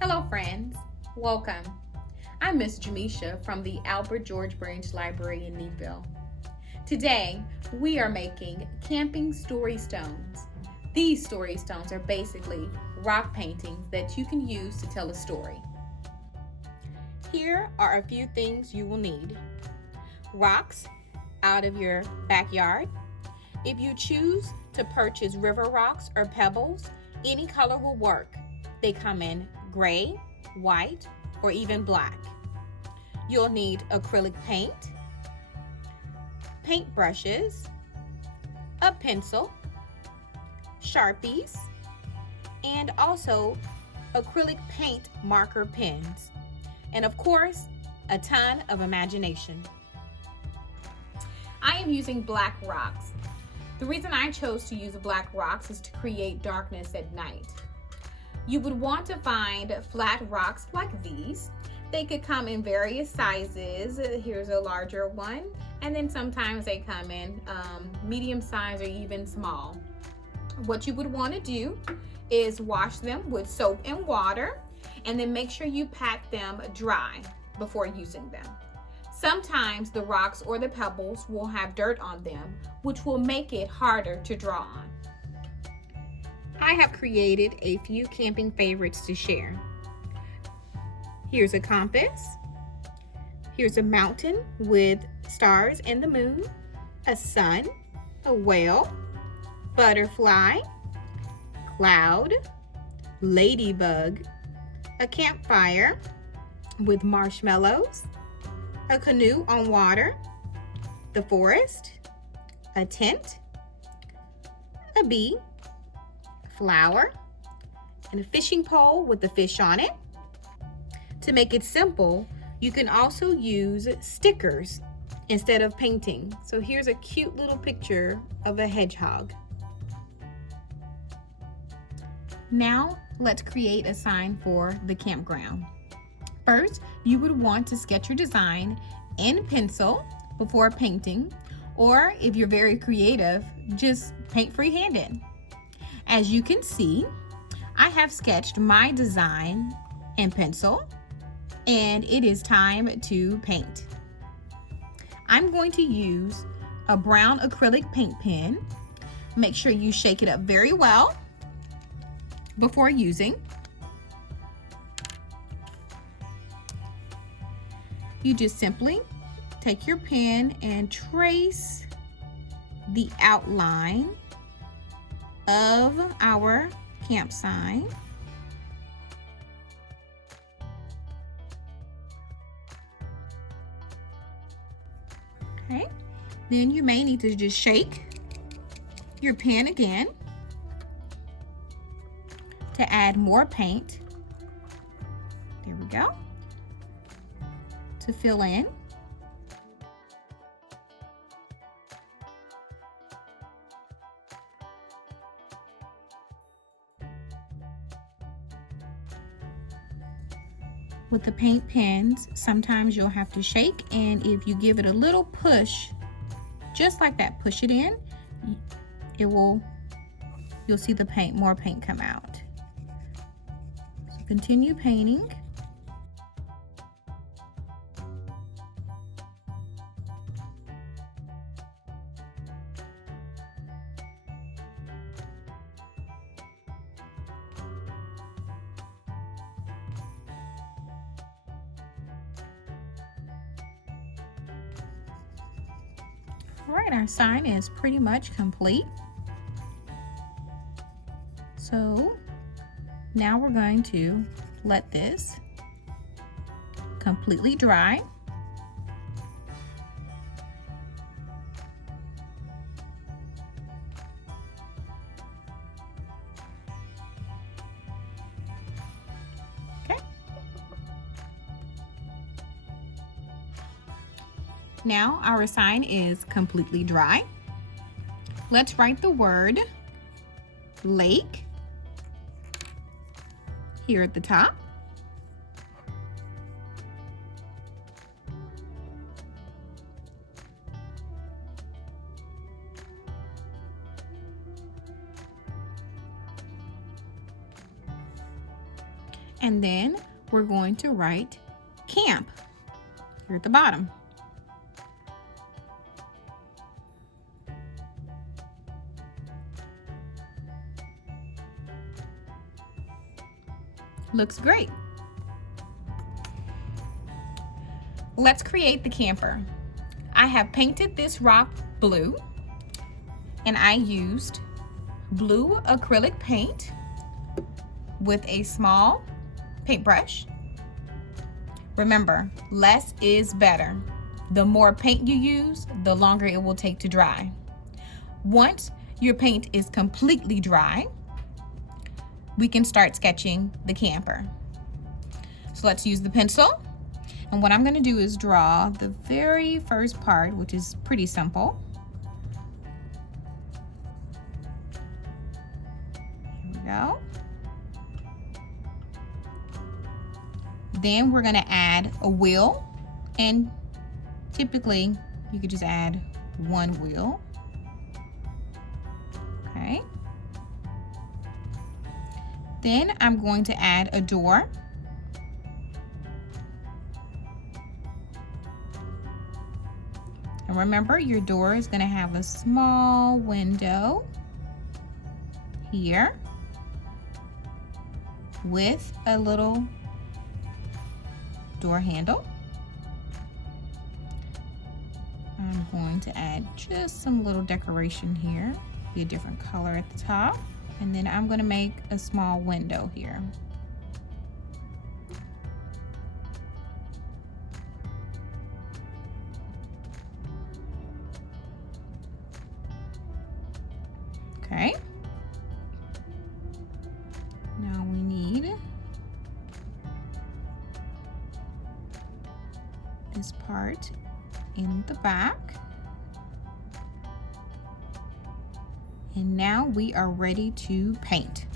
Hello friends, welcome. I'm Miss Jamisha from the Albert George Branch Library in Needville. Today, we are making camping story stones. These story stones are basically rock paintings that you can use to tell a story. Here are a few things you will need. Rocks out of your backyard. If you choose to purchase river rocks or pebbles, any color will work. They come in gray, white, or even black. You'll need acrylic paint, paint brushes, a pencil, Sharpies, and also acrylic paint marker pens. And of course, a ton of imagination. I am using black rocks. The reason I chose to use black rocks is to create darkness at night. You would want to find flat rocks like these. They could come in various sizes. Here's a larger one, and then sometimes they come in medium size or even small. What you would want to do is wash them with soap and water, and then make sure you pat them dry before using them. Sometimes the rocks or the pebbles will have dirt on them, which will make it harder to draw on. I have created a few camping favorites to share. Here's a compass. Here's a mountain with stars and the moon, a sun, a whale, butterfly, cloud, ladybug, a campfire with marshmallows, a canoe on water, the forest, a tent, a bee, flower, and a fishing pole with the fish on it. To make it simple, you can also use stickers instead of painting. So here's a cute little picture of a hedgehog. Now let's create a sign for the campground. First, you would want to sketch your design in pencil before painting, or if you're very creative, just paint freehanded. As you can see, I have sketched my design in pencil, and it is time to paint. I'm going to use a brown acrylic paint pen. Make sure you shake it up very well before using. You just simply take your pen and trace the outline of our camp sign. Okay, then you may need to just shake your pen again to add more paint. There we go. To fill in. With the paint pens, sometimes you'll have to shake, and if you give it a little push, just like that, push it in, you'll see the paint, more paint come out. So continue painting. All right, our sign is pretty much complete. So now we're going to let this completely dry. Okay. Now our sign is completely dry. Let's write the word lake here at the top. And then we're going to write camp here at the bottom. Looks great. Let's create the camper. I have painted this rock blue, and I used blue acrylic paint with a small paintbrush. Remember, less is better. The more paint you use, the longer it will take to dry. Once your paint is completely dry, we can start sketching the camper. So let's use the pencil. And what I'm going to do is draw the very first part, which is pretty simple. Here we go. Then we're going to add a wheel, and typically you could just add one wheel. Okay. Then I'm going to add a door. And remember, your door is going to have a small window here with a little door handle. I'm going to add just some little decoration here, be a different color at the top, and then I'm going to make a small window here. Okay. Now we need this part in the back. And now we are ready to paint.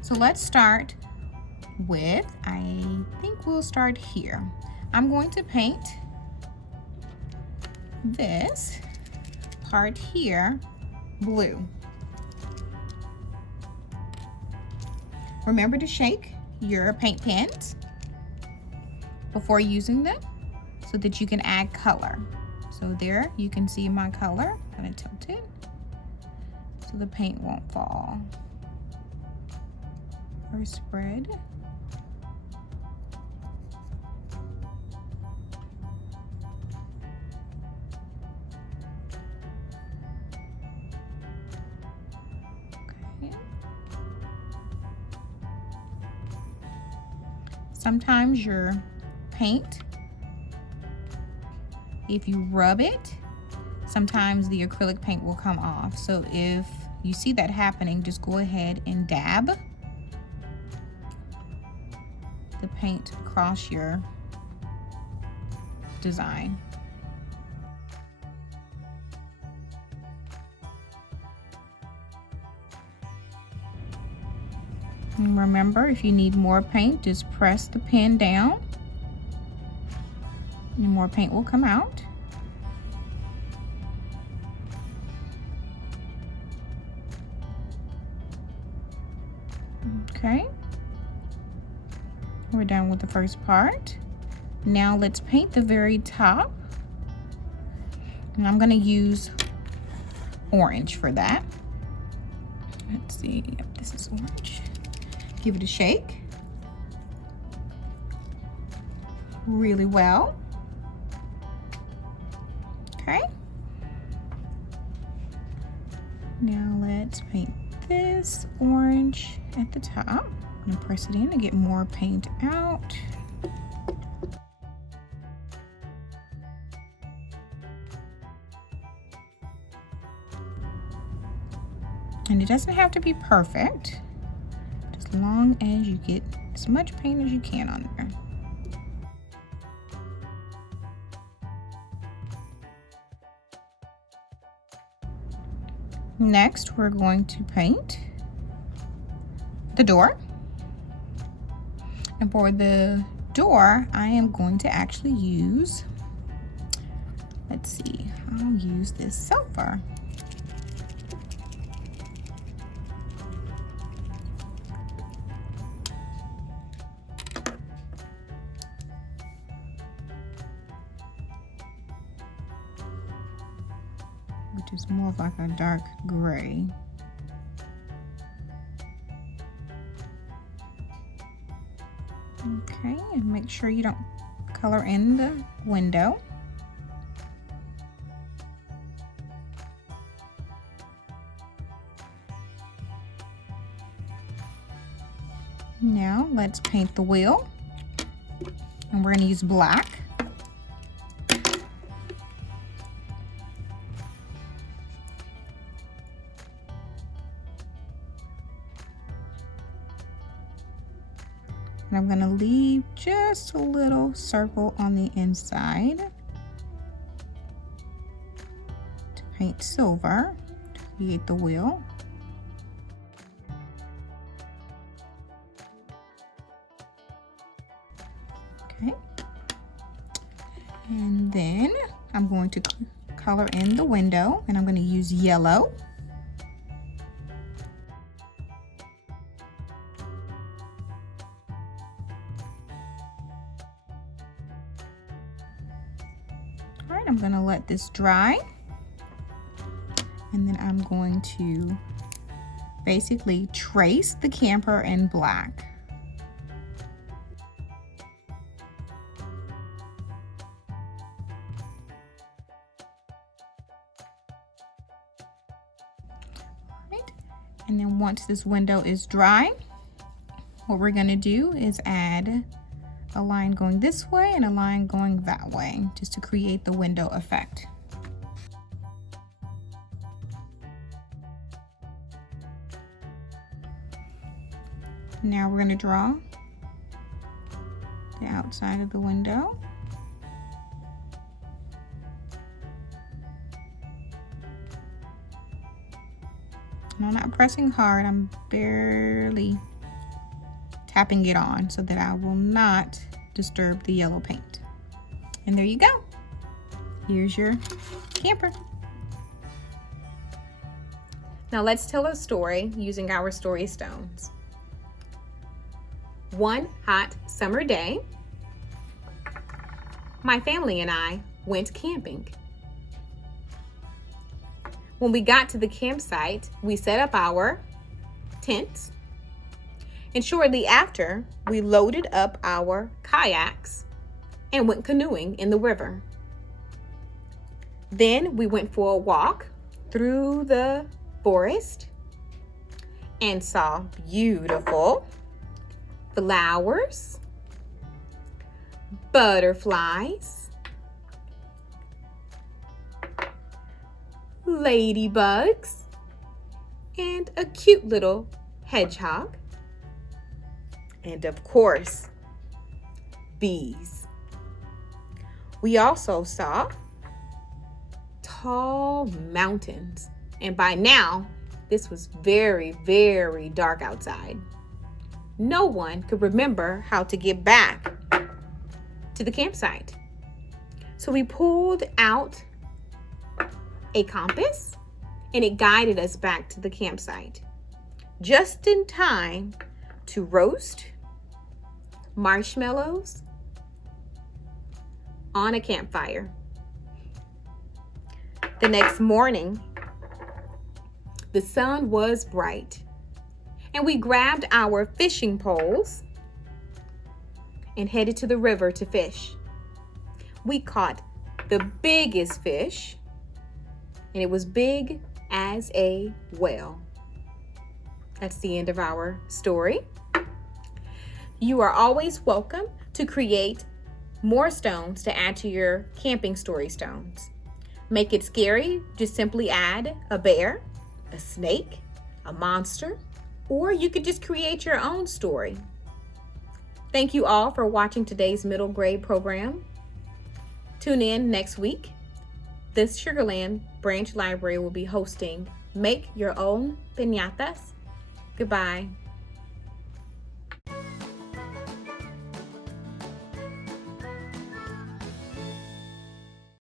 So let's start with, I think we'll start here. I'm going to paint this part here blue. Remember to shake your paint pens before using them so that you can add color. So there you can see my color. I'm going to tilt it so the paint won't fall or spread. Sometimes your paint, if you rub it, sometimes the acrylic paint will come off. So if you see that happening, just go ahead and dab the paint across your design. And remember, if you need more paint, just press the pen down and more paint will come out. Okay, we're done with the first part. Now let's paint the very top. And I'm going to use orange for that. Let's see, yep, this is orange. Give it a shake really well. Okay. Now let's paint this orange at the top. I'm gonna press it in to get more paint out. And it doesn't have to be perfect, as long as you get as much paint as you can on there. Next, we're going to paint the door. And for the door, I am going to actually use, let's see, I'll use this sulfur. which is more of like a dark gray. Okay, and make sure you don't color in the window. Now let's paint the wheel, and we're going to use black. And I'm going to leave just a little circle on the inside to paint silver to create the wheel. Okay. And then I'm going to color in the window, and I'm going to use yellow. All right, I'm going to let this dry, and then I'm going to basically trace the camper in black. And then once this window is dry, what we're going to do is add a line going this way and a line going that way, just to create the window effect. Now we're going to draw the outside of the window. And I'm not pressing hard, I'm barely tapping it on so that I will not disturb the yellow paint. And there you go. Here's your camper. Now let's tell a story using our story stones. One hot summer day, my family and I went camping. When we got to the campsite, we set up our tents, and shortly after, we loaded up our kayaks and went canoeing in the river. Then we went for a walk through the forest and saw beautiful flowers, butterflies, ladybugs, and a cute little hedgehog, and of course, bees. We also saw tall mountains, and by now, this was very, very dark outside. No one could remember how to get back to the campsite. So we pulled out a compass, and it guided us back to the campsite, just in time to roast marshmallows on a campfire. The next morning, the sun was bright, and we grabbed our fishing poles and headed to the river to fish. We caught the biggest fish, and it was big as a whale. That's the end of our story. You are always welcome to create more stones to add to your camping story stones. Make it scary, just simply add a bear, a snake, a monster, or you could just create your own story. Thank you all for watching today's middle grade program. Tune in next week. This Sugarland Branch Library will be hosting Make Your Own Piñatas. Goodbye.